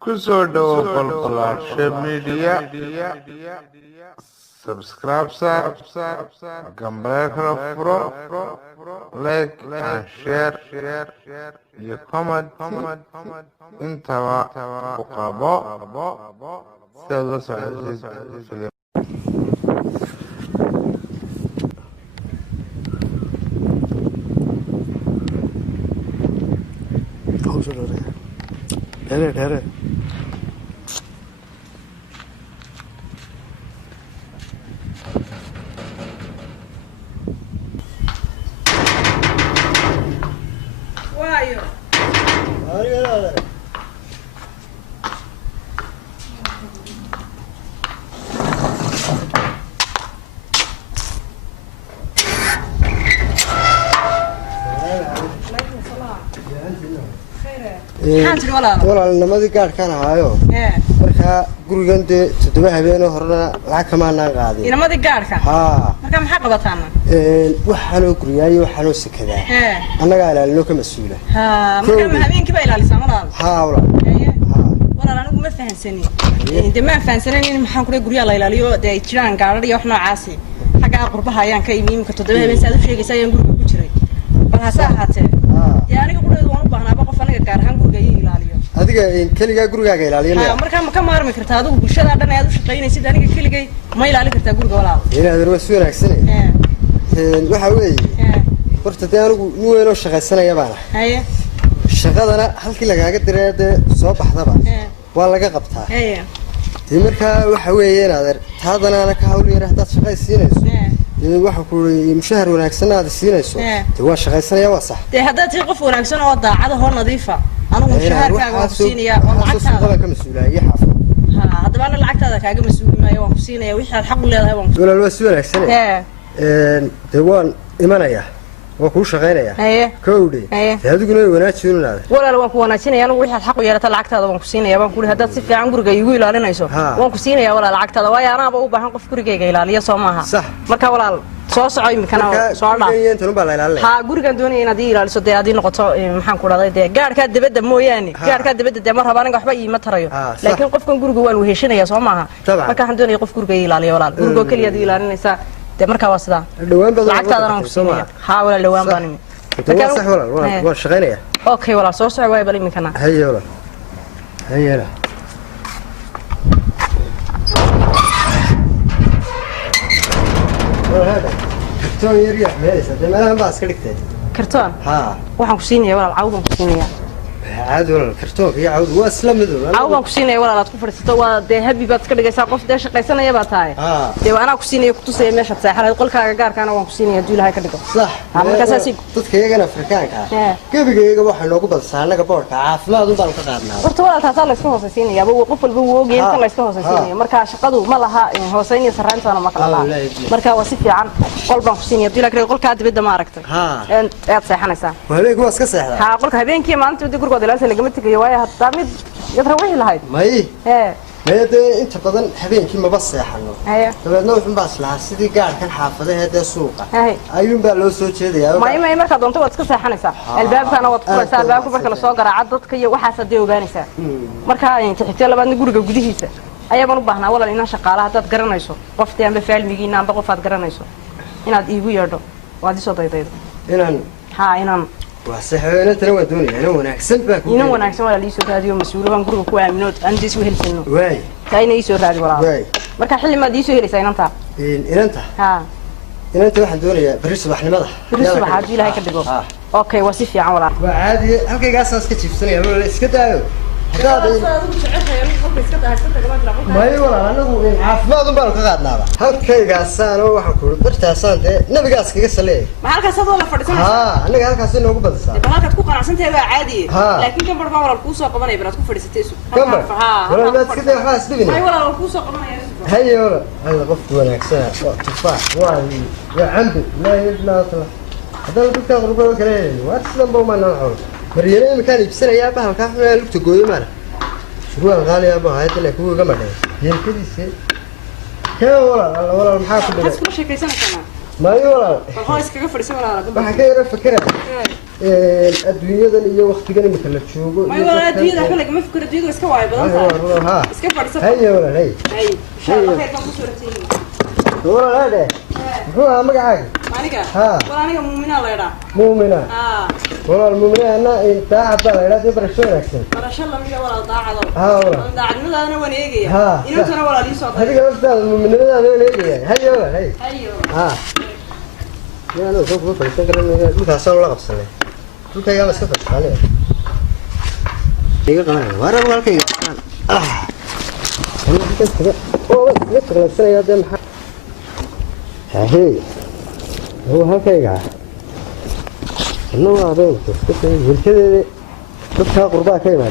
Kusodo Kolkolashe Media Subscribe Gambler Pro Like and share You comment Intawa Ukabo Sales ठहरे walaal nimadii gaarkaan ahaayo marka gurigan de 7 habeen horena lacag kama aan qaadin nimadii gaarka marka maxaa qabataan waxaan oo guriyay waxaan oo sakadaa annaga ilaalino ka mas'uula marka habeenkii bay ilaalisaa walaal walaal anigu ma fahansanin inta ma fahansanin in maxaan ku guriga la ilaaliyo de jiraan gaarar iyo wax noocaasi xaga qurbaha ayaan ka iimiin ka 7 habeen saad u sheegaysaa ayaan guriga ku jiray bal hasa ahaatee aniga qudheedu waan u baahnaa qof aniga gaar ahaan guriga ilaaliyo adiga kaliya gurigaaga ilaaliyay marka ma ka maarmi kartaa adigu bulshada dhan aad u shaqeynaysid aniga kaligay ma ilaalin kartaa guriga walaal inaad warwasi wanaagsan waxa weeye horta de anigu nin weyn oo shaqaysanaya baan shaqadana halkii lagaaga direede soo baxdaba waa laga qabtaa marka waxa weeye inaad taadana ka hawl yar hadaad shaqaysiinayso waxa ku mushahar wanaagsan aad siinayso waa shaqaysanaya waa sax hadaad qof wanaagsan oo daacad ah oo nadiif ah anigu mushaharkaaga waan ku siinayaa oo lacagtaada ka mas'uuliyay xaafad hadaba ana lacagtaada kaaga mas'uulimayo waan ku siinayaa wixii aad xaq u leedahay waan ku walaal waa si wanaagsan de waan imanaya waa ku shaqeynaya kowdhe adiguna wanaajinayna walaal waan ku wanaajinaya anigu wixii aad xaq u yeelato lacagtaada waan ku siinayaa waan ku hadaad si fiican guriga igu ilaalinayso waan ku siinayaa walaal lacagtaada waa yaanaaba u baahan qof gurigayga ilaaliyo soo maaha marka walaal soo soco imkana soo dhaaf gurigan doonaya inaad ilaaliso de aad noqoto maxaan ku dhahday de gaarka dibadda mooyaane gaarka dibadda de mar haba aniga waxba iima tarayo laakiin qofkan guriga waan weheshinayaa soo maaha marka waxaan doonaya qof guriga ilaaliyo walaal guriga kaliya ilaalinaysa de marka waa sida lacagtaada aan ku siinayaa walaal dhawaan baan imi marka sax walaal waan shaqeynaya okay walaal soo soco way bal imkana haye walaal haye كرتون يريح ليش؟ ما لهم باس كلكتين. كرتون؟ waxaan ku siinayaa walaal cawdan ku siinayaa. عاد ولا الكرتون هي عود واسلم ذو. cawdan ku siinayaa walaal aad ku fadhiisato waa de habi baad ka dhigaysaa qof de shaqaysanaya baa tahay. de waana ku siinayaa ku tusay meesha saaxalay qolkaaga gaarkaana waan ku siinayaa duulahay ka dhigo. صح. markaas asi dadka iyagana Afrikaanka ah. Gabiga waxa loogu badsaa anaga boorka caafimaad u baan ka qaadnaa. horta walaal taas la iska hoosaysiinaya qof walba uu ogeeyay tan la iska hoosaysiinaya marka shaqadu ma laha hoosaynaya saraantana ma kala laha. marka waa si fiican qol baan ku siinayaa duulahay qolka dibadda ma aragtay. aad seexanaysaa. habeenkii waa iska seexdaa. qolka habeenkii maalintii gurigooda ilaalinaysa lagama tagayo waayo hatta mid yadrawi lahayd may انت بدن habeenkii ma bas seexano dabeedna wuxuu baas lahaa sidii gaarkan xaafadaheeda suuqa ayuun baa loo soo jeedayaa may marka doonto waad iska seexanaysaa albaabkana waad furaysaa albaabka marka la soo garaaco dadka iyo waxaas aad ogaanaysaa marka inta xigtay labaadna guriga gudihiisa ayaan u baahnaa walaal inaan shaqaalaha dad garanayso qoftii aan faalmigiina aan qof aad garanayso inaad iigu yeedho waad isoo daydaydo inaan وصحينا ترى ودوني أنا وناكسن باك. إنه وناكسن ولا ليسوا راديو مسؤول عن جروب كوام نوت عندي سوى هالسنو. واي. تاينا يسوا راديو ولا. واي. مركا حل ما ديسوا هالسنو إنت. إنت. إنت واحد دوني بريس صباح نمضح. بريس صباح عادي لا هيك تقول. أوكي وصيف يا عمران. وعادي هلك قاس كتير سنة ولا إسكتها. ما يورا أنا عافماد بارك قعدنا هلك قاسان وواحد كل برتاسان ده نبي قاس كيس ليه ما هلك قاسان ولا فردسان أنا هلك قاسان هو بدرسان يبقى هلك تكون عشان تبقى عادي لكن كم برضه ورا الكوسة قبنا يبقى تكون فردستيسو كم ولا ما تكده خلاص دبنا هاي ولا الكوسة قبنا يا هاي ولا هذا قفت ولا كسان تفاح وادي يا عمي لا يبلا طلع هذا اللي بتاع ربع كريم وأسلم بوما نحول مرينا مكان يبصر يا بها كافنا لك تقولي ماله شو غالي يا بها هذا اللي هو جمعه يمكن يصير كيف ولا محاكم بس كل شيء كيسنا كمان ما ولا والله اسكغ فريسن ولا waxa ka yara fikiraya adduunyadan iyo waqtigan imika la joogo ma wala adduunyada xillig ma fikir adduunyada iska waay badan tahay iska fadhiisan hay wala hay insha Allah khayr baan ku soo ratiin wala hada ruuxa magacaaga aniga wala aniga muumina la yiraahdo muumina wala muumina ana inta hadda la yiraahdo barasho wanaagsan barasho la miga wala daacado wala daacadnimadaana waan eegaya inuu wala li soo adiga laftaada muuminimadaada waan eegaya hay wala hay أنا أشوف فريسان كلام متحسن ولا قبصني كل كيا مسك فريسان يقول أنا ورا ولا كيا أنا بس كذا أوه بس فريسان يا دم هاي هو هالكيا إنه هذا بس كذا قربا كيا